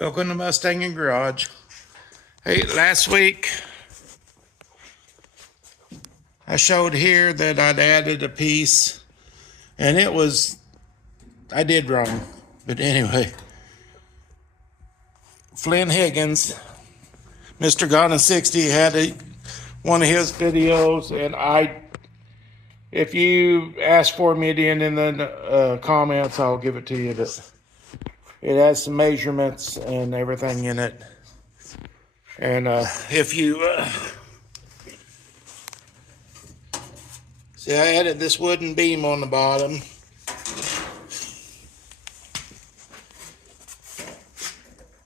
Welcome to Must-Sangingarage. Hey, last week I showed here that I'd added a piece, and I did wrong. But anyway, Flynn Higgins, Mr. Gone in 60, had one of his videos, and if you ask for me at the end in the comments, I'll give it to you. But it has some measurements and everything in it. And if you see, I added this wooden beam on the bottom.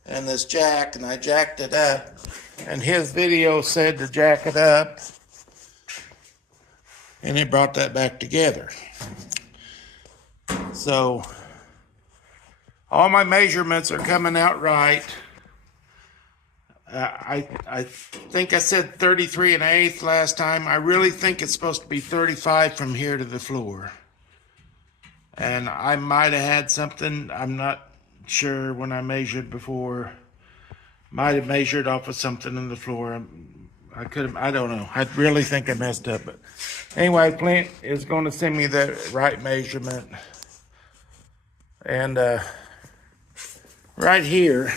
And this jack, and I jacked it up. And his video said to jack it up. And it brought that back together. So, all my measurements are coming out right. I think I said 33 1/8 last time. I really think it's supposed to be 35 from here to the floor. And I might have had something, I'm not sure when I measured before. Might have measured off of something in the floor. I don't know. I really think I messed up. But anyway, Flint is going to send me the right measurement. And right here,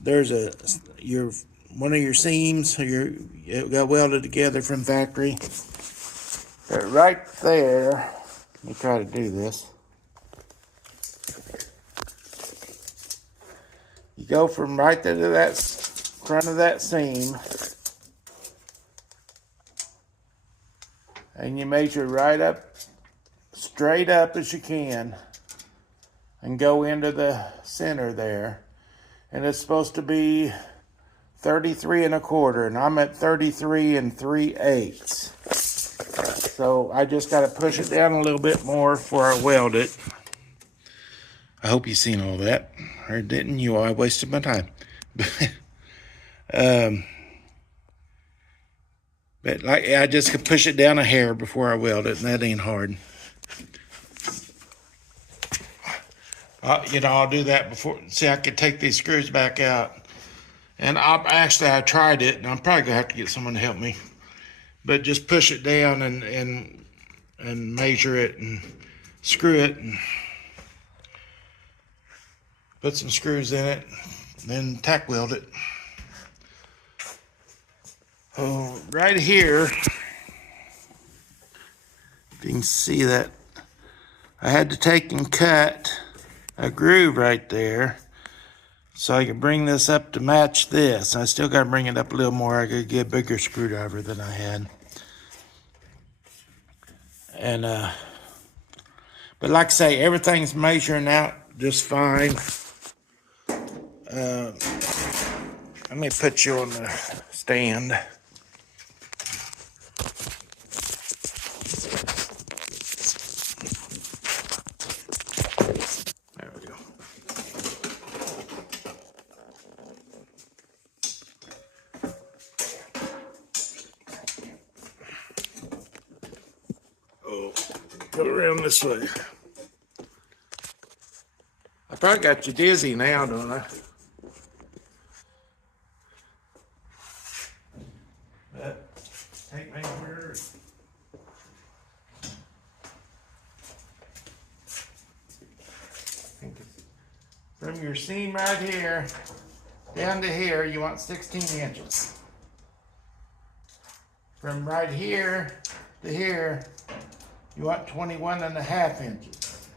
there's one of your seams. It got welded together from factory. But right there, let me try to do this. You go from right there to that front of that seam, and you measure right up, straight up as you can, and go into the center there. And it's supposed to be 33 1/4, and I'm at 33 3/8. So I just got to push it down a little bit more before I weld it. I hope you've seen all that, or didn't you? I wasted my time. But I just could push it down a hair before I weld it, and that ain't hard. I'll do that before. See, I could take these screws back out. And I tried it, and I'm probably gonna have to get someone to help me. But just push it down and measure it and screw it and put some screws in it, then tack weld it. Oh, right here, if you can see that, I had to take and cut a groove right there so I could bring this up to match this. I still got to bring it up a little more. I could get a bigger screwdriver than I had. And but like I say, everything's measuring out just fine. Let me put you on the stand. There we go. Oh, go around this way. I probably got you dizzy now, don't I? But take me where. From your seam right here down to here, you want 16 inches. From right here to here, you want 21 1/2 inches.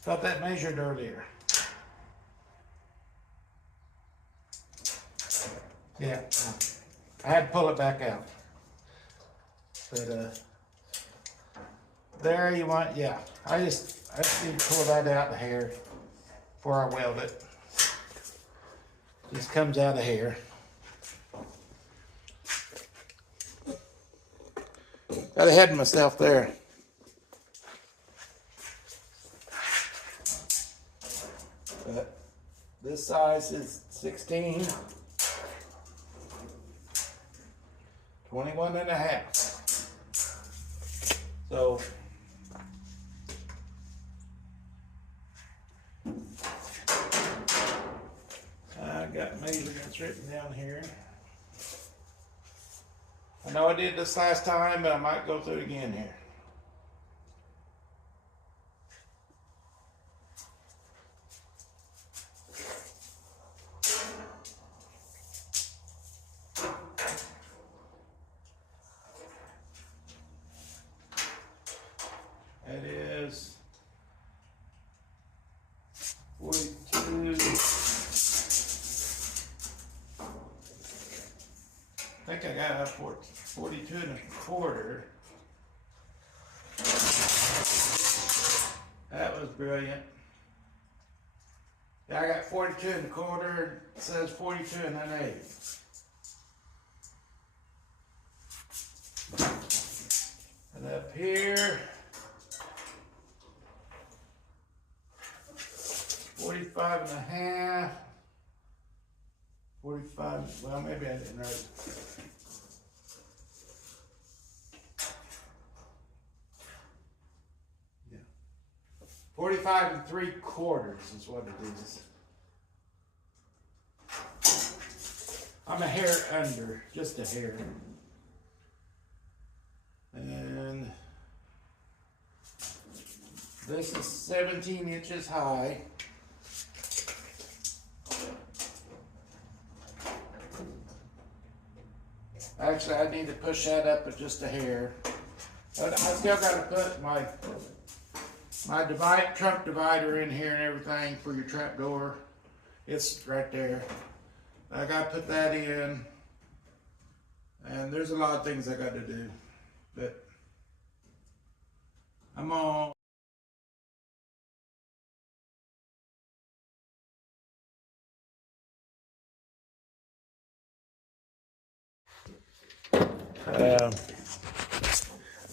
Thought that measured earlier. Yeah, I had to pull it back out. But there you want, yeah. I just need to pull that out of here before I weld it. Just comes out of here. Got ahead of myself there. But this size is 16, 21 1/2. So I've got measurements written down here. I know I did this last time, but I might go through it again here. It is 42. I think I got a 42 and a quarter. That was brilliant. Yeah, I got 42 and a quarter. It says 42 and an eighth. And up here, 45 and a half. 45, well, maybe I didn't write it. Yeah. 45 and 3/4 is what it is. I'm a hair under, just a hair. And this is 17 inches high. Actually, I need to push that up at just a hair. But I still got to put my trunk divider in here and everything for your trap door. It's right there. I got to put that in. And there's a lot of things I got to do. But I'm on.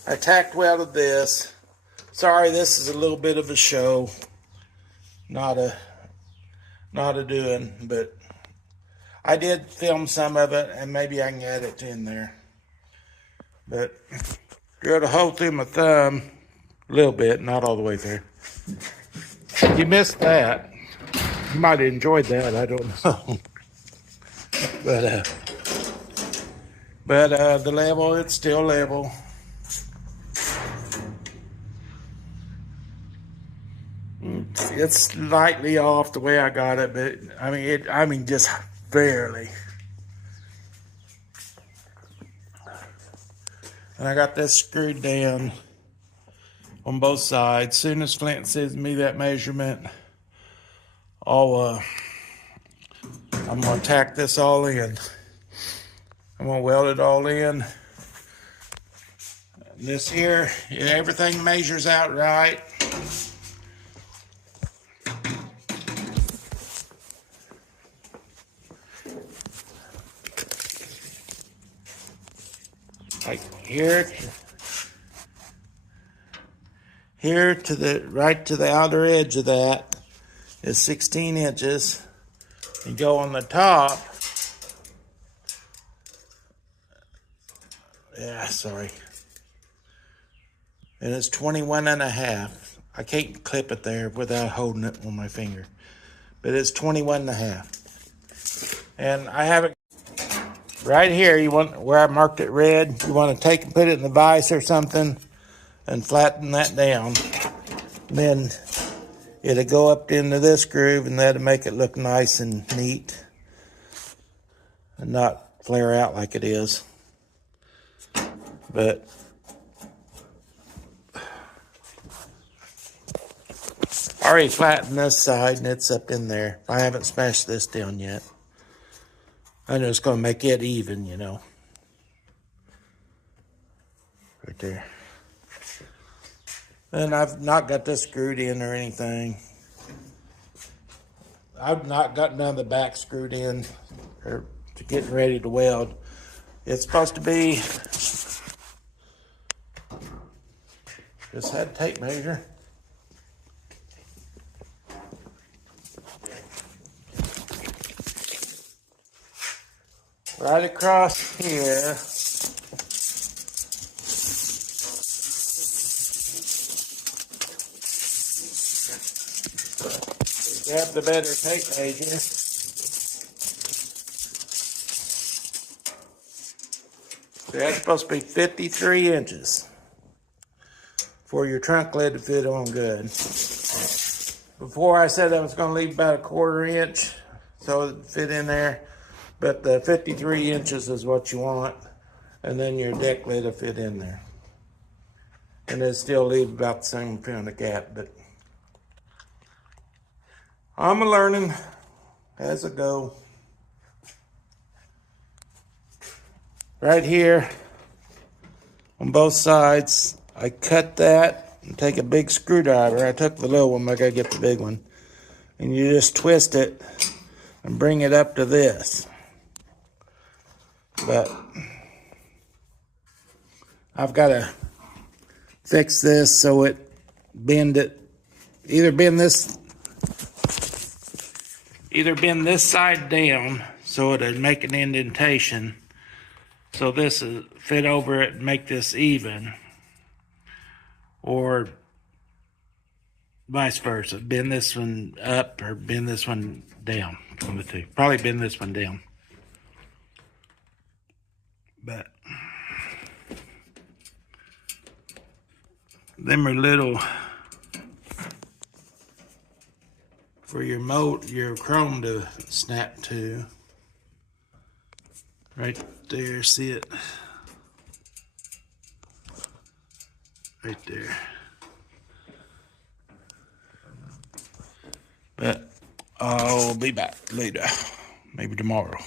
I tacked welded this. Sorry, this is a little bit of a show, not a doing, but I did film some of it, and maybe I can add it in there. But drilled a hole through my thumb a little bit, not all the way through. You missed that. You might have enjoyed that. I don't know. But the level, it's still level. It's slightly off the way I got it, but I mean just barely. And I got this screwed down on both sides. Soon as Flint sends me that measurement, I'm gonna tack this all in. I'm gonna weld it all in. This here, everything measures out right. Like here to the right to the outer edge of that is 16 inches. You go on the top. Yeah, sorry. And it's 21 and a half. I can't clip it there without holding it on my finger. But it's 21 and a half. And I have it right here. You want where I marked it red. You want to take and put it in the vise or something and flatten that down. Then it'll go up into this groove, and that'll make it look nice and neat and not flare out like it is. But I already flattened this side, and it's up in there. I haven't smashed this down yet. I know it's going to make it even, you know. Right there. And I've not got this screwed in or anything. I've not got none of the back screwed in or to getting ready to weld. It's supposed to be, just had a tape measure. Right across here. Grab the better tape measure. That's supposed to be 53 inches for your trunk lid to fit on good. Before I said I was going to leave about a 1/4 inch so it fit in there, but the 53 inches is what you want, and then your deck lid will fit in there. And it still leave about the same amount of gap, but I'm learning as I go. Right here on both sides, I cut that and take a big screwdriver. I took the little one, but I gotta get the big one. And you just twist it and bring it up to this. But I've got to fix this so it either bend this side down so it'll make an indentation. So this will fit over it and make this even. Or vice versa. Bend this one up or bend this one down. One of the two. Probably bend this one down. But them are little for your chrome to snap to. Right there, see it? Right there. But I'll be back later, maybe tomorrow.